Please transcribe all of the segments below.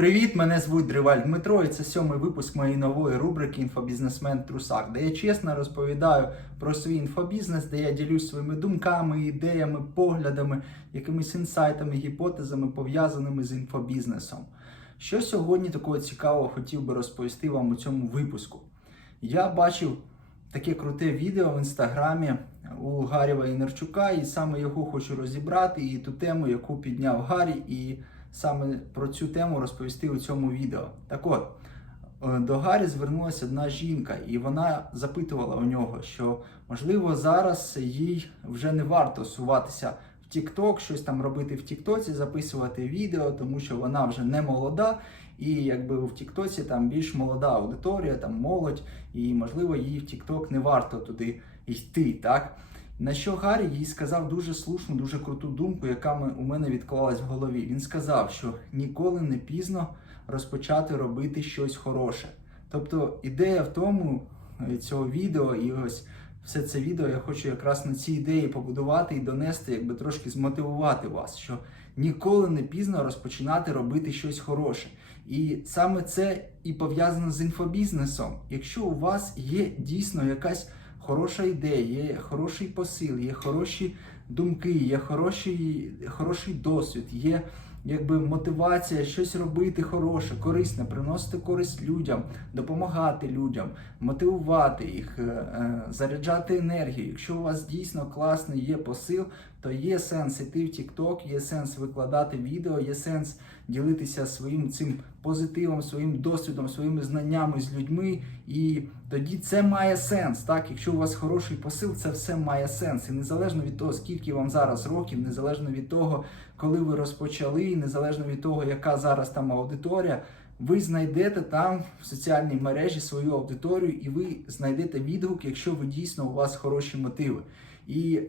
Привіт, мене звуть Дриваль Дмитро, і це сьомий випуск моєї нової рубрики Інфобізнесмен Трусак, де я чесно розповідаю про свій інфобізнес, де я ділюсь своїми думками, ідеями, поглядами, якимись інсайтами, гіпотезами, пов'язаними з інфобізнесом. Що сьогодні такого цікавого хотів би розповісти вам у цьому випуску? Я бачив таке круте відео в інстаграмі у Гарі Вайнерчука, і саме його хочу розібрати, і ту тему, яку підняв Гаррі, і саме про цю тему розповісти у цьому відео. Так от, е, до Гаррі звернулася одна жінка, і вона запитувала у нього, що можливо зараз їй вже не варто суватися в TikTok, щось там робити в Тіктоці, записувати відео, тому що вона вже не молода. І якби в Тіктоці там більш молода аудиторія, там молодь, і можливо їй в Тікток не варто туди йти, так? На що Гаррі їй сказав дуже слушну, дуже круту думку, яка у мене відклалась в голові. Він сказав, що ніколи не пізно розпочати робити щось хороше. Тобто ідея в тому е, цього відео, і ось все це відео я хочу якраз на цій ідеї побудувати і донести, якби трошки змотивувати вас, що ніколи не пізно розпочинати робити щось хороше. І саме це і пов'язано з інфобізнесом. Якщо у вас є дійсно якась хороша ідея, є хороший посил, є хороші думки, є хороший, хороший досвід, є якби мотивація щось робити хороше, корисне, приносити користь людям, допомагати людям, мотивувати їх, е, е, заряджати енергію. Якщо у вас дійсно класний є посил, то є сенс іти в TikTok, є сенс викладати відео, є сенс ділитися своїм цим позитивом, своїм досвідом, своїми знаннями з людьми. І тоді це має сенс. Так, якщо у вас хороший посил, це все має сенс. І незалежно від того, скільки вам зараз років, незалежно від того, коли ви розпочали, незалежно від того, яка зараз там аудиторія. Ви знайдете там в соціальній мережі свою аудиторію, і ви знайдете відгук, якщо ви дійсно у вас хороші мотиви. І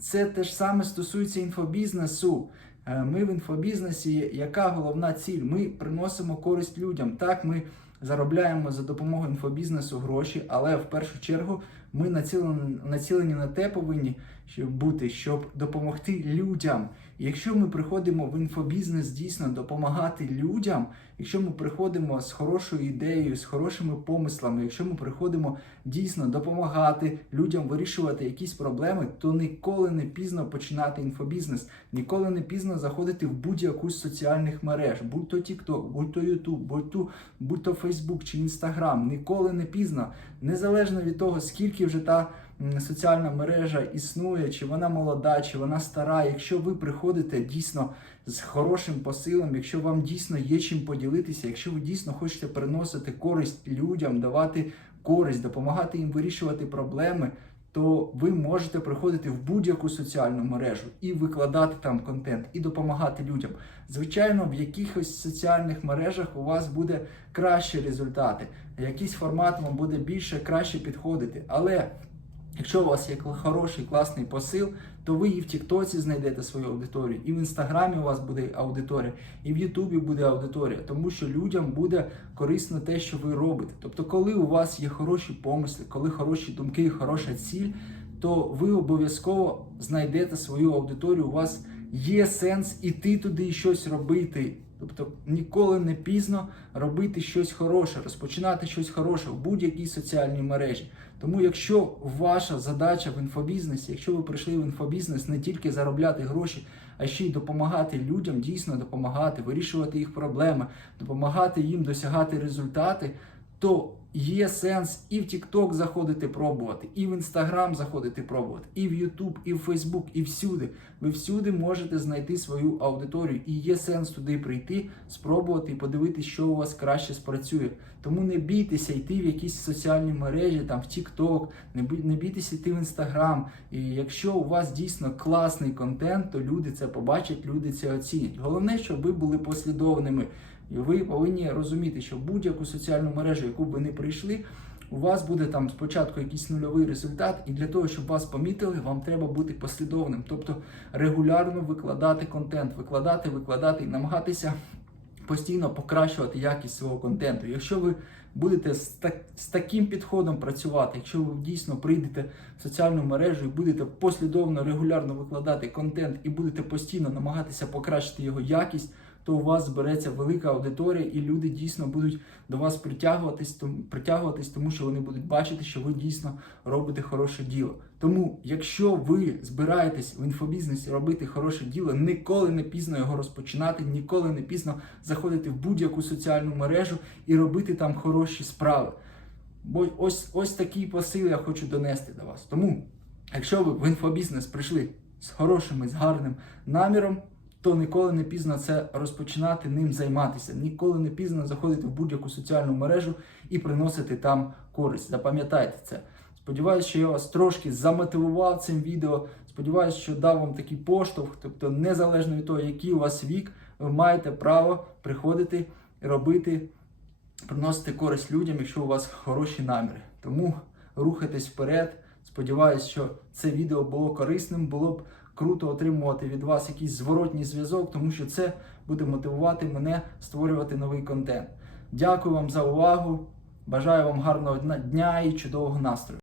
це те ж саме стосується інфобізнесу. Е, Ми в інфобізнесі, яка головна ціль? Ми приносимо користь людям. Так, ми заробляємо за допомогою інфобізнесу гроші, але в першу чергу ми націлені, націлені на те повинні щоб бути, щоб допомогти людям. Якщо ми приходимо в інфобізнес дійсно допомагати людям, якщо ми приходимо з хорошою ідеєю, з хорошими помислами, якщо ми приходимо дійсно допомагати людям вирішувати якісь проблеми, то ніколи не пізно починати інфобізнес, ніколи не пізно заходити в будь-яку з соціальних мереж, будь то TikTok, будь то YouTube, будь то, будь то Facebook чи Instagram, ніколи не пізно, незалежно від того, скільки вже та соціальна мережа існує, чи вона молода, чи вона стара. Якщо ви приходите дійсно з хорошим посилом, якщо вам дійсно є чим поділитися, якщо ви дійсно хочете приносити користь людям, давати користь, допомагати їм вирішувати проблеми. То ви можете приходити в будь-яку соціальну мережу і викладати там контент, і допомагати людям. Звичайно, в якихось соціальних мережах у вас буде кращі результати, якийсь формат вам буде більше краще підходити. Але Якщо у вас є хороший класний посил, то ви і в Тіктоці знайдете свою аудиторію, і в Інстаграмі у вас буде аудиторія, і в Ютубі буде аудиторія, тому що людям буде корисно те, що ви робите. Тобто, коли у вас є хороші помисли, коли хороші думки, хороша ціль, то ви обов'язково знайдете свою аудиторію. У вас є сенс іти туди і щось робити. Тобто ніколи не пізно робити щось хороше, розпочинати щось хороше в будь-якій соціальній мережі. Тому, якщо ваша задача в інфобізнесі, якщо ви прийшли в інфобізнес не тільки заробляти гроші, а ще й допомагати людям, дійсно допомагати, вирішувати їх проблеми, допомагати їм досягати результати, то є сенс і в TikTok заходити пробувати, і в Instagram заходити пробувати, і в YouTube, і в Facebook, і всюди. Ви всюди можете знайти свою аудиторію, і є сенс туди прийти, спробувати і подивитися, що у вас краще спрацює. Тому не бійтеся йти в якісь соціальні мережі, там в TikTok, не бій- не бійтеся йти в Instagram. І якщо у вас дійсно класний контент, то люди це побачать, люди це оцінять. Головне, щоб ви були послідовними. І ви повинні розуміти, що будь-яку соціальну мережу, яку б ви не прийшли, у вас буде там спочатку якийсь нульовий результат, і для того, щоб вас помітили, вам треба бути послідовним, тобто регулярно викладати контент, викладати, викладати і намагатися постійно покращувати якість свого контенту. Якщо ви будете з, так, з таким підходом працювати, якщо ви дійсно прийдете в соціальну мережу і будете послідовно, регулярно викладати контент і будете постійно намагатися покращити його якість, то у вас збереться велика аудиторія, і люди дійсно будуть до вас притягуватись, притягуватись, тому що вони будуть бачити, що ви дійсно робите хороше діло. Тому, якщо ви збираєтесь в інфобізнесі робити хороше діло, ніколи не пізно його розпочинати, ніколи не пізно заходити в будь-яку соціальну мережу і робити там хороші справи. Бо ось, ось такий посил я хочу донести до вас. Тому, якщо ви в інфобізнес прийшли з хорошим і з гарним наміром, то ніколи не пізно це розпочинати ним займатися. Ніколи не пізно заходити в будь-яку соціальну мережу і приносити там користь. Запам'ятайте це. Сподіваюсь, що я вас трошки замотивував цим відео. Сподіваюсь, що дав вам такий поштовх. Тобто, незалежно від того, який у вас вік, ви маєте право приходити робити, приносити користь людям, якщо у вас хороші наміри. Тому рухайтесь вперед. Сподіваюсь, що це відео було корисним. Було б круто отримувати від вас якийсь зворотній зв'язок, тому що це буде мотивувати мене створювати новий контент. Дякую вам за увагу. Бажаю вам гарного дня і чудового настрою.